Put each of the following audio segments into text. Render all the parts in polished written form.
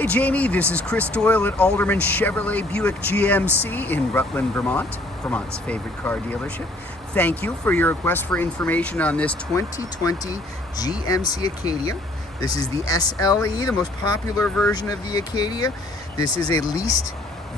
Hey Jamie, this is Chris Doyle at Alderman Chevrolet Buick GMC in Rutland, Vermont, Vermont's favorite car dealership. Thank you for your request for information on this 2020 GMC Acadia. This is the SLE, the most popular version of the Acadia. This is a leased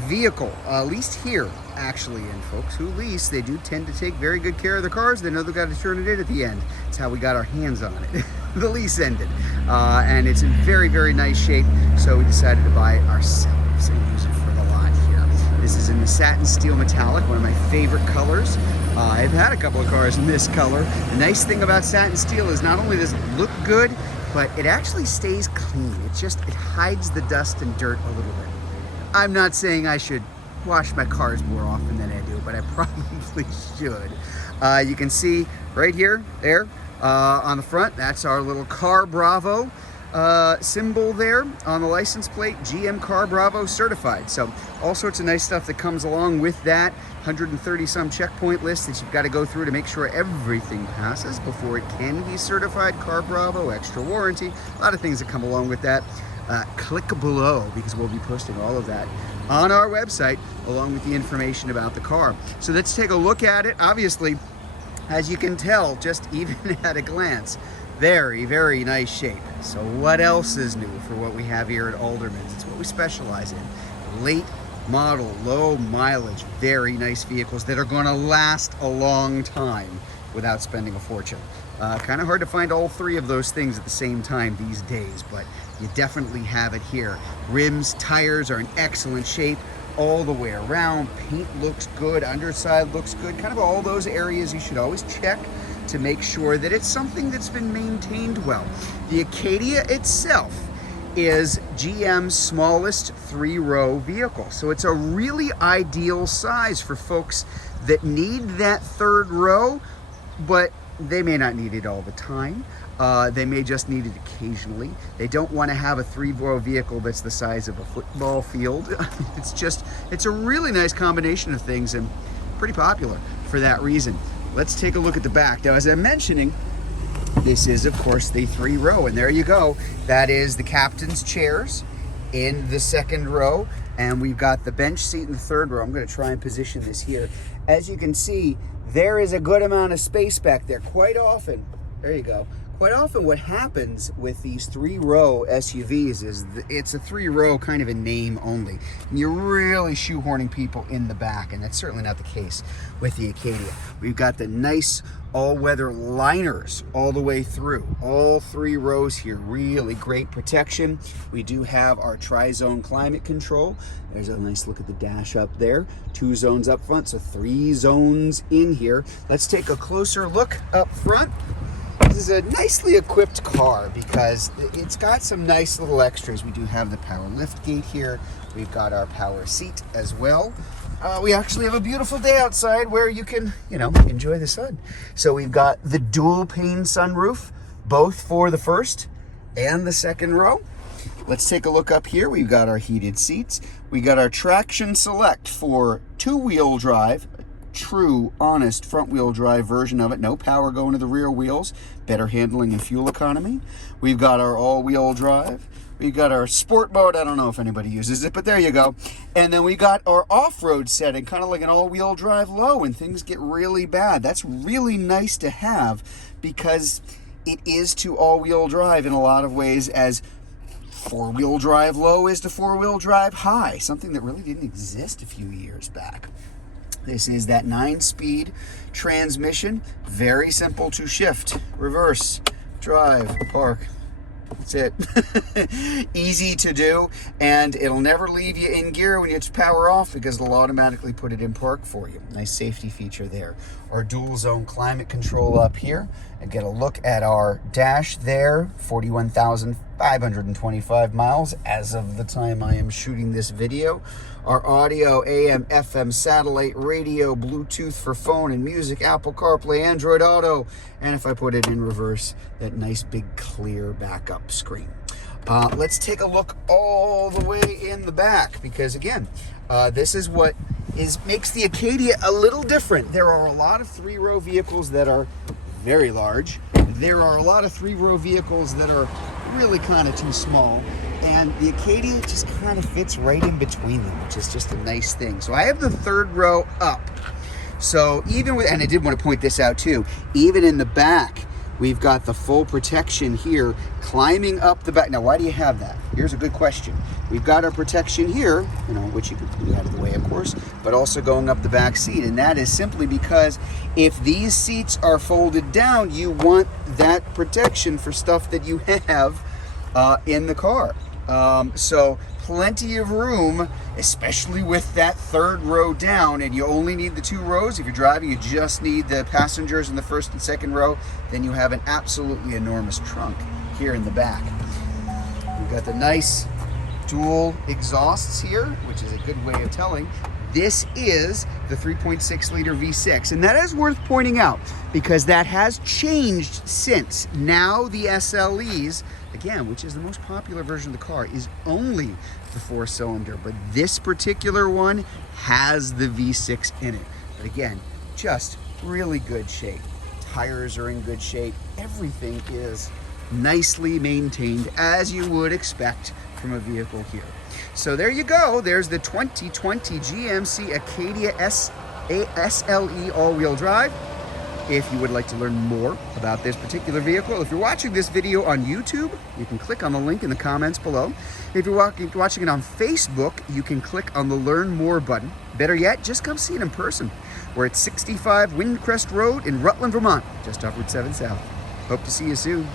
vehicle, leased here actually, and folks who lease, they do tend to take very good care of their cars. They know they've got to turn it in at the end. It's how we got our hands on it. The lease ended, and it's in very, very nice shape, so we decided to buy it ourselves and use it for the lot here. This is in the satin steel metallic, one of my favorite colors. I've had a couple of cars in this color. The nice thing about satin steel is not only does it look good, but it actually stays clean. It hides the dust and dirt a little bit. I'm not saying I should wash my cars more often than I do, but I probably should. You can see right here, there, on the front, that's our little Car Bravo symbol there on the license plate, GM Car Bravo certified. So all sorts of nice stuff that comes along with that 130 some checkpoint list that you've got to go through to make sure everything passes before it can be certified Car Bravo, extra warranty, a lot of things that come along with that. Click below because we'll be posting all of that on our website along with the information about the car. So let's take a look at it. Obviously, as you can tell, just even at a glance, very, very nice shape. So what else is new for what we have here at Alderman's? It's what we specialize in. Late model, low mileage, very nice vehicles that are going to last a long time without spending a fortune. Kind of hard to find all three of those things at the same time these days, but you definitely have it here. Rims, tires are in excellent shape all the way around. Paint looks good, underside looks good. Kind of all those areas you should always check to make sure that it's something that's been maintained well. The Acadia itself is GM's smallest three-row vehicle. So it's a really ideal size for folks that need that third row, but they may not need it all the time. They may just need it occasionally. They don't want to have a three-row vehicle that's the size of a football field. It's a really nice combination of things and pretty popular for that reason. Let's take a look at the back. Now, as I'm mentioning, this is, of course, the three-row, and there you go. That is the captain's chairs in the second row, and we've got the bench seat in the third row. I'm going to try and position this here. As you can see, there is a good amount of space back there. Quite often, there you go. Quite often what happens with these three-row SUVs is it's a three-row kind of a name only. And you're really shoehorning people in the back, and that's certainly not the case with the Acadia. We've got the nice all-weather liners all the way through. All three rows here, really great protection. We do have our tri-zone climate control. There's a nice look at the dash up there. 2 zones up front, so 3 zones in here. Let's take a closer look up front. This is a nicely equipped car because it's got some nice little extras. We do have the power lift gate here. We've got our power seat as well. We actually have a beautiful day outside where you can, enjoy the sun. So we've got the dual pane sunroof, both for the first and the second row. Let's take a look up here. We've got our heated seats. We got our traction select for 2-wheel drive. True, honest front-wheel drive version of it. No power going to the rear wheels. Better handling and fuel economy. We've got our all-wheel drive. We've got our sport mode. I don't know if anybody uses it, but there you go. And then we got our off-road setting, kind of like an all-wheel drive low when things get really bad. That's really nice to have because it is to all-wheel drive in a lot of ways as 4-wheel drive low is to 4-wheel drive high, something that really didn't exist a few years back. This is that 9-speed transmission, very simple to shift, reverse, drive, park. That's it. Easy to do, and it'll never leave you in gear when you power off because it'll automatically put it in park for you. Nice safety feature there. Our dual zone climate control up here, and get a look at our dash there. 41,525 miles as of the time I am shooting this video. Our audio, AM, FM, satellite, radio, Bluetooth for phone and music, Apple CarPlay, Android Auto, and if I put it in reverse, that nice big clear backup screen. Let's take a look all the way in the back because again, this is what makes the Acadia a little different. There are a lot of 3-row vehicles that are very large. There are a lot of 3-row vehicles that are really kind of too small. and the Acadia just kind of fits right in between them, which is just a nice thing. So I have the third row up. So even with, and I did want to point this out too, even in the back, we've got the full protection here climbing up the back. Now, why do you have that? Here's a good question. We've got our protection here, you know, which you can put out of the way, of course, but also going up the back seat. And that is simply because if these seats are folded down, you want that protection for stuff that you have in the car. So plenty of room, especially with that third row down, and you only need the 2 rows. If you're driving, you just need the passengers in the first and second row. Then you have an absolutely enormous trunk here in the back. We've got the nice dual exhausts here, which is a good way of telling. This is the 3.6 liter V6, and that is worth pointing out because that has changed since. Now the SLEs, again, which is the most popular version of the car, is only the 4-cylinder, but this particular one has the V6 in it. But again, just really good shape. Tires are in good shape. Everything is nicely maintained, as you would expect from a vehicle here. So there you go. There's the 2020 GMC Acadia SLE all-wheel drive. If you would like to learn more about this particular vehicle, if you're watching this video on YouTube, you can click on the link in the comments below. If you're watching it on Facebook, you can click on the Learn More button. Better yet, just come see it in person. We're at 65 Windcrest Road in Rutland, Vermont, just off Route 7 South. Hope to see you soon.